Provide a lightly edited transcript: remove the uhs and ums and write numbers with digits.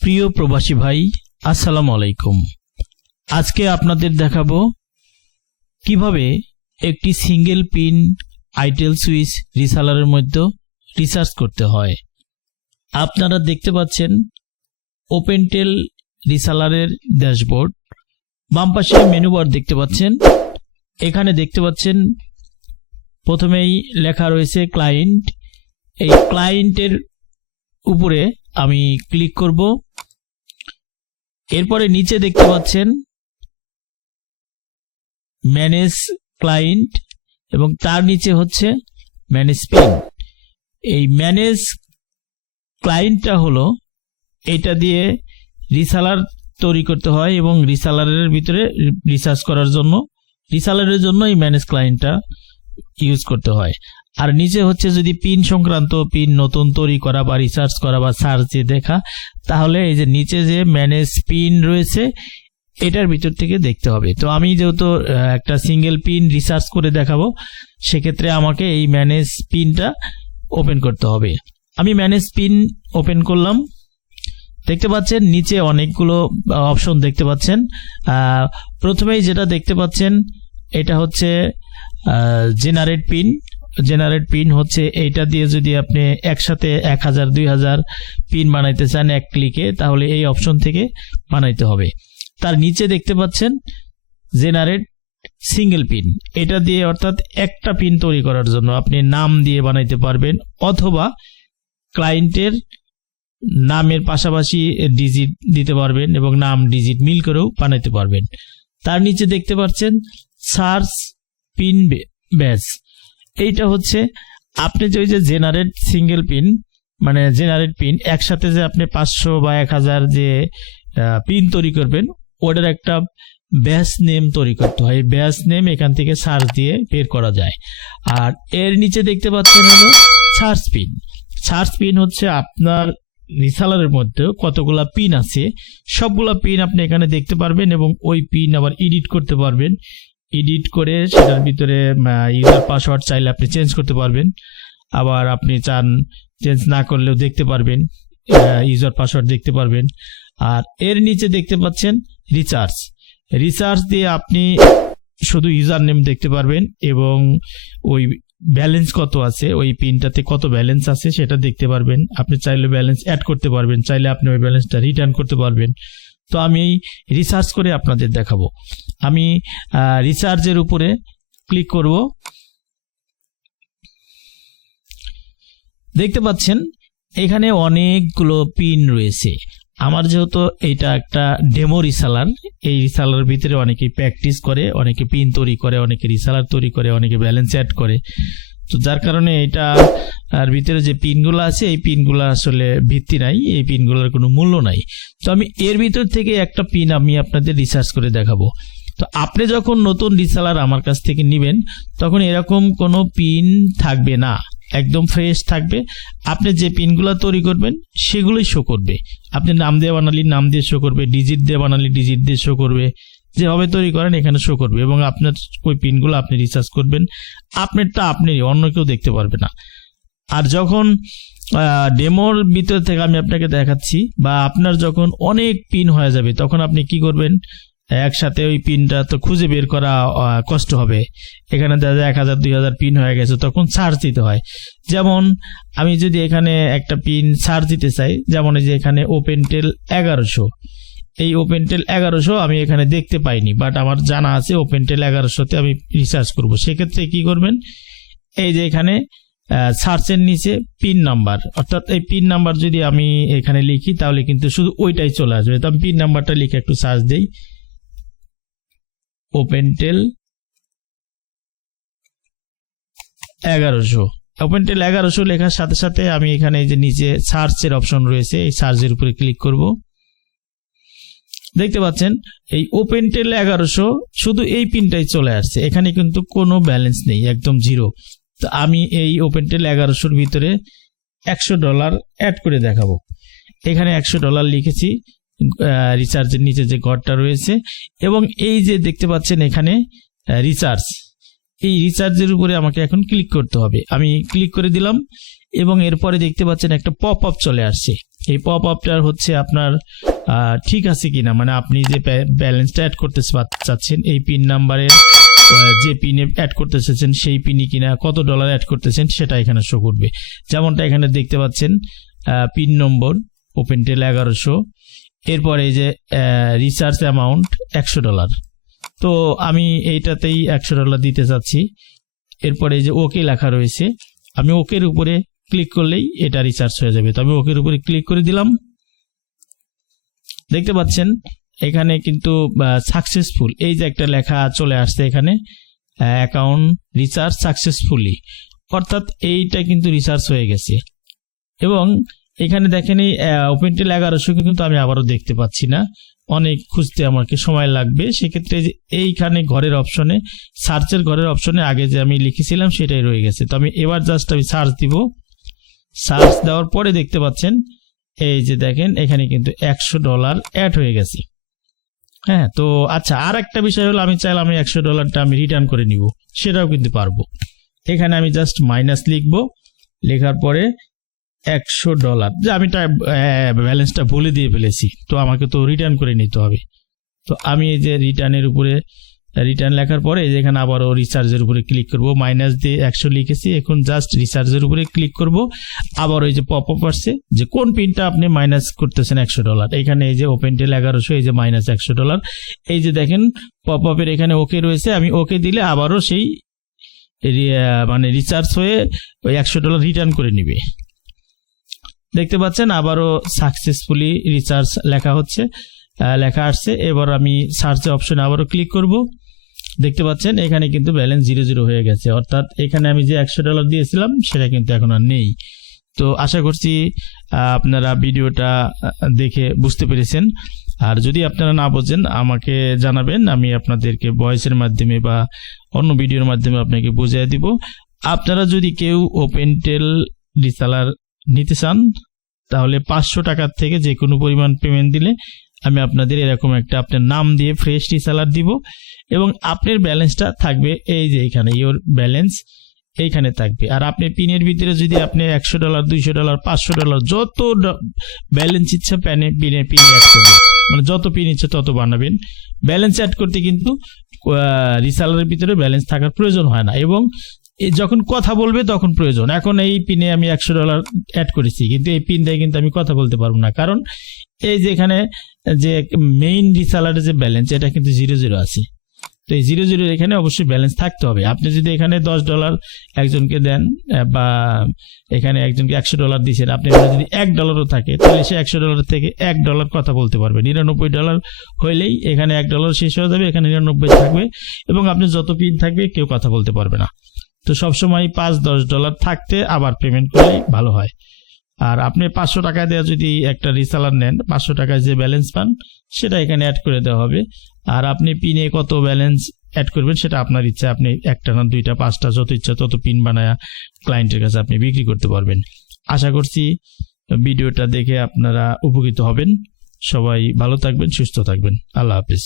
প্রিয় প্রবাসী ভাই, আসসালামু আলাইকুম। আজকে আপনাদের দেখাবো কিভাবে একটি সিঙ্গেল পিন আইটেল সুইচ রিসালারের মধ্যে রিসার্চ করতে হয়। আপনারা দেখতে পাচ্ছেন ওপেনটেল রিসালারের ড্যাশবোর্ড। বাম পাশে মেনু বার দেখতে পাচ্ছেন। এখানে দেখতে পাচ্ছেন প্রথমেই লেখা রয়েছে ক্লায়েন্ট। এই ক্লায়েন্টের উপরে আমি ক্লিক করব। এরপরে নিচে দেখতে পাচ্ছেন ম্যানেজ ক্লায়েন্ট এবং তার নিচে হচ্ছে ম্যানেজ পিন। এই ম্যানেজ ক্লায়েন্টটা হলো এটা দিয়ে রিসালার তৈরি করতে হয় এবং রিসালারের ভিতরে রিসার্চ করার জন্য রিসালারের জন্য এই ম্যানেজ ক্লায়েন্টটা ইউজ করতে হয়। আর নিচে হচ্ছে যদি পিন সংক্রান্ত পিন নতুন তৈরি করা বা রিসার্চ করা বা সার্চে দেখা, তাহলে এই যে নিচে যে ম্যানেজ পিন রয়েছে এটার ভিতর থেকে দেখতে হবে। তো আমি যেহেতু একটা সিঙ্গেল পিন রিসার্চ করে দেখাবো, সেক্ষেত্রে আমাকে এই ম্যানেজ পিনটা ওপেন করতে হবে। আমি ম্যানেজ পিন ওপেন করলাম। দেখতে পাচ্ছেন নিচে অনেকগুলো অপশন দেখতে পাচ্ছেন। প্রথমেই যেটা দেখতে পাচ্ছেন এটা হচ্ছে জেনারেট পিন। জেনারেট পিন হচ্ছে এইটা দিয়ে যদি আপনি একসাথে 1000 2000 পিন বানাইতে চান এক ক্লিকে, তাহলে এই অপশন থেকে বানাইতে হবে। তার নিচে দেখতে পাচ্ছেন জেনারেট সিঙ্গেল পিন। এটা দিয়ে অর্থাৎ একটা পিন তৈরি করার জন্য আপনি নাম দিয়ে বানাইতে পারবেন অথবা ক্লায়েন্টের নামের পাশাপাশি ডিজিট দিতে পারবেন এবং নাম ডিজিট মিল করেও বানাইতে পারবেন। তার নিচে দেখতে পাচ্ছেন সার্চ পিন ব্যাচ। এইটা হচ্ছে আপনি যে জেনারেট সিঙ্গেল পিন মানে জেনারেট পিন একসাথে যে আপনি 500 বা 1000 যে পিন তৈরি করবেন, ওটার একটা ব্যাচ নেম তৈরি করতে হয়। ব্যাচ নেম এখান থেকে সার্চ দিয়ে বের করা যায়। আর এর নিচে দেখতে পাচ্ছেন হলো সার্চ পিন। সার্চ পিন হচ্ছে আপনার রিসালারের মধ্যে কতগুলা পিন আছে সবগুলা পিন আপনি এখানে দেখতে পারবেন এবং ওই পিন আবার এডিট করতে পারবেন। এডিট করে সেটার ভিতরে ইউজার পাসওয়ার্ড চাইলে আপনি চেঞ্জ করতে পারবেন, আবার আপনি চান চেঞ্জ না করলেও দেখতে পারবেন, ইউজার পাসওয়ার্ড দেখতে পারবেন। আর এর নিচে দেখতে পাচ্ছেন রিচার্জ। রিচার্জ দিয়ে আপনি শুধু ইউজার নেম দেখতে পারবেন এবং ওই ব্যালেন্স কত আছে, ওই পিনটাতে কত ব্যালেন্স আছে সেটা দেখতে পারবেন। আপনি চাইলে ব্যালেন্স অ্যাড করতে পারবেন, চাইলে আপনি ওই ব্যালেন্সটা রিটার্ন করতে পারবেন। তো আমি রিসার্চ করে আপনাদের দেখাবো। আমি রিসার্চের উপরে ক্লিক করব। দেখতে পাচ্ছেন এখানে অনেকগুলো পিন রয়েছে। আমার যেহেতু এটা একটা ডেমো রিসালার, এই রিসালার ভিতরে অনেকে প্র্যাকটিস করে, অনেকে পিন তৈরি করে, অনেকে রিসালার তৈরি করে, অনেকে ব্যালেন্স অ্যাড করে। তো যার কারণে এটা আর ভিতরে যে পিনগুলো আছে এই পিনগুলো আসলে ভিত্তি নাই, এই পিনগুলোর কোনো মূল্য নাই। তো আমি এর ভিতর থেকে একটা পিন আমি আপনাদের রিসার্চ করে দেখাবো। তো আপনি যখন নতুন রিসালার আমার কাছ থেকে নেবেন তখন এরকম কোনো পিন থাকবে না, একদম ফ্রেশ থাকবে। আপনি যে পিনগুলো তৈরি করবেন সেগুলোই শো করবে। আপনি নাম দিয়ে বানালি নাম দিয়ে শো করবে, ডিজিট দিয়ে বানালি ডিজিট দিয়ে শো করবে, যেভাবে তৈরি করেন এখানে শো করবে এবং আপনার ওই পিনগুলো আপনি রিসার্চ করবেন। আপনারটা আপনি, অন্য কেউ দেখতে পারবে না। আর যখন ডেমোর ভিতর থেকে আমি আপনাকে দেখাচ্ছি বা আপনার যখন অনেক পিন হয়ে যাবে তখন আপনি কি করবেন, একসাথে ওই পিনটা তো খুঁজে বের করা কষ্ট হবে। এখানে দেখা যায় 1000 2000 পিন হয়ে গেছে, তখন সার্চ দিতে হয়। যেমন আমি যদি এখানে একটা পিন সার্চ দিতে চাই, যেমন এই যে এখানে ওপেনটেল 1100, এই ওপেনটেল 1100 আমি এখানে দেখতে পাইনি, বাট আমার জানা আছে ওপেনটেল 1100তে আমি রিসার্চ করব। সেক্ষেত্রে কি করবেন, এই যে এখানে সার্চের নিচে পিন নাম্বার, অর্থাৎ এই পিন নাম্বার যদি আমি এখানে লিখি তাহলে কিন্তু শুধু ওইটাই চলে আসবে। তো আমি পিন নাম্বারটা লিখে একটু সার্চ দিই, ওপেনটেল 1100। ওপেনটেল 1100 লেখার সাথে সাথে আমি এখানে এই যে নিচে সার্চের অপশন রয়েছে, এই সার্চের উপরে ক্লিক করব। দেখতে পাচ্ছেন এই ওপেনটেল 1100 শুধু এই পিনটাই চলে আসছে, এখানে কিন্তু কোনো ব্যালেন্স নেই, একদম জিরো। তো আমি এই ওপেনটেল 1100-র ভিতরে $100 অ্যাড করে দেখাবো। এখানে $100 লিখেছি, রিচার্জের নিচে যে ঘরটা রয়েছে এবং এই যে দেখতে পাচ্ছেন এখানে রিচার্জ, এই রিচার্জের উপরে আমাকে এখন ক্লিক করতে হবে। আমি ক্লিক করে দিলাম এবং এরপরে দেখতে পাচ্ছেন একটা পপ আপ চলে আসছে। এই পপ আপটার হচ্ছে আপনার ঠিক আছে কিনা, মানে আপনি যে ব্যালেন্সটা অ্যাড করতে চাচ্ছেন এই পিন নাম্বারের যে পিনে অ্যাড করতে চাচ্ছেন সেই পিনই কিনা, কত ডলার অ্যাড করতেছেন সেটা এখানে শো করবে। যেমনটা এখানে দেখতে পাচ্ছেন পিন নম্বর ওপেনটেল 1100, এরপরে এই যে রিচার্জ অ্যামাউন্ট $100। তো আমি এইটাতেই $100 দিতে চাচ্ছি। এরপরে এই যে ওকে লেখা রয়েছে, আমি ওকের উপরে ক্লিক করলেই এটা রিচার্জ হয়ে যাবে। তো আমি ওকের উপরে ক্লিক করে দিলাম। দেখতে পাচ্ছেন এখানে কিন্তু সাকসেসফুল এই যে একটা লেখা চলে আসছে এখানে, অ্যাকাউন্ট রিচার্জ সাকসেসফুলি, অর্থাৎ এইটা কিন্তু রিচার্জ হয়ে গেছে। এবং এখানে দেখেন এই ওপেনটেল 1100 কিন্তু আমি আবারও দেখতে পাচ্ছি না, অনেক খুঁজতে আমাকে সময় লাগবে। সেক্ষেত্রে যে এইখানে ঘরের অপশনে, সার্চের ঘরের অপশনে আগে যে আমি লিখেছিলাম সেটাই রয়ে গেছে। তো আমি এবার জাস্ট আমি সার্চ দিব। সার্চ দেওয়ার পরে দেখতে পাচ্ছেন এই যে দেখেন এখানে কিন্তু $100 অ্যাড হয়ে গেছে। হ্যাঁ, তো আচ্ছা, আর একটা বিষয় হলো আমি চাইলে আমি $100টা আমি রিটার্ন করে নিব, সেটাও কিন্তু পারবো। এখানে আমি জাস্ট মাইনাস লিখবো, লেখার পরে $100, যে আমি ব্যালেন্সটা ভুলে দিয়ে ফেলেছি, তো আমাকে তো রিটার্ন করে নিতে হবে। তো আমি এই যে রিটার্নের উপরে রিটার্ন লেখার পরে যেখানে আবারও রিচার্জের উপরে ক্লিক করব, মাইনাস দিয়ে 100 লিখেছি, এখন জাস্ট রিচার্জের উপরে ক্লিক করব। আবার ওই যে পপ আপ আসছে যে কোন পিনটা আপনি মাইনাস করতেছেন $100, এখানে এই যে ওপেনটেল 1100, এই যে মাইনাস $100, এই যে দেখেন পপ আপের এখানে ওকে রয়েছে। আমি ওকে দিলে আবারও সেই মানে রিচার্জ হয়ে ওই $100 রিটার্ন করে নিবে। দেখতে পাচ্ছেন আবারও সাকসেসফুলি রিচার্জ লেখা হচ্ছে, লেখা আসছে। এবার আমি সার্চ অপশনে আবারও ক্লিক করব। দেখতে পাচ্ছেন এখানে কিন্তু ব্যালেন্স 00 হয়ে গেছে, অর্থাৎ এখানে আমি যে $100 দিয়েছিলাম সেটা কিন্তু এখন আর নেই। তো আশা করছি আপনারা ভিডিওটা দেখে বুঝতে পেরেছেন। আর যদি আপনারা না বোঝেন আমাকে জানাবেন, আমি আপনাদেরকে ভয়েসের মাধ্যমে বা অন্য ভিডিওর মাধ্যমে আপনাকে বুঝিয়ে দিব। আপনারা যদি কেউ ওপেনটেল রিসেলার নিতে চান তাহলে 500 টাকার থেকে যে কোনো পরিমাণ পেমেন্ট দিলে আমি আপনাদের এরকম একটা আপনার নাম দিয়ে ফ্রেশ রিসেলার দিব, এবং আপনার ব্যালেন্সটা থাকবে এই যে এখানে ইওর ব্যালেন্স এইখানে থাকবে। আর আপনি পিনের ভিতরে যদি আপনি $100, $200, $500 যত ব্যালেন্স ইচ্ছা পিনে অ্যাড করবেন, মানে যত পিন ইচ্ছা তত বানাবেন। ব্যালেন্স অ্যাড করতে কিন্তু রিসেলারের ভিতরে ব্যালেন্স থাকার প্রয়োজন হয় না, এবং যখন কথা বলবে তখন প্রয়োজন। এখন এই পিনে আমি $100 অ্যাড করেছি, কিন্তু এই পিন দিয়ে কিন্তু আমি কথা বলতে পারবো না, কারণ এই যে এখানে যে মেইন রিসেলারের যে ব্যালেন্স এটা কিন্তু 00 আছে। তো এই 00 এখানে অবশ্যই ব্যালেন্স থাকতে হবে। আপনি যদি এখানে $10 একজনকে দেন বা এখানে একজনকে $100 দিয়েছেন, আপনি যদি $1ও থাকে তাহলে সে $100 থেকে $1 কথা বলতে পারবে। $99 হইলেই এখানে $1 শেষ হয়ে যাবে, এখানে 99 থাকবে, এবং আপনি যত পিন থাকবে কেউ কথা বলতে পারবে না। তো সবসময় $5-10 থাকতে আবার পেমেন্ট করলে ভালো হয়। আর আপনি 500 টাকা দিয়ে যদি একটা রিসেলার নেন, 500 টাকায় যে ব্যালেন্স পান সেটা এখানে অ্যাড করে দেওয়া হবে। আর আপনি পিনে কত ব্যালেন্স অ্যাড করবেন সেটা আপনার ইচ্ছা, আপনি একটা না দুইটা 5টা যত ইচ্ছা তত পিন বানায়া ক্লায়েন্টের কাছে আপনি বিক্রি করতে পারবেন। আশা করছি ভিডিওটা দেখে আপনারা উপকৃত হবেন। সবাই ভালো থাকবেন, সুস্থ থাকবেন। আল্লাহ হাফেজ।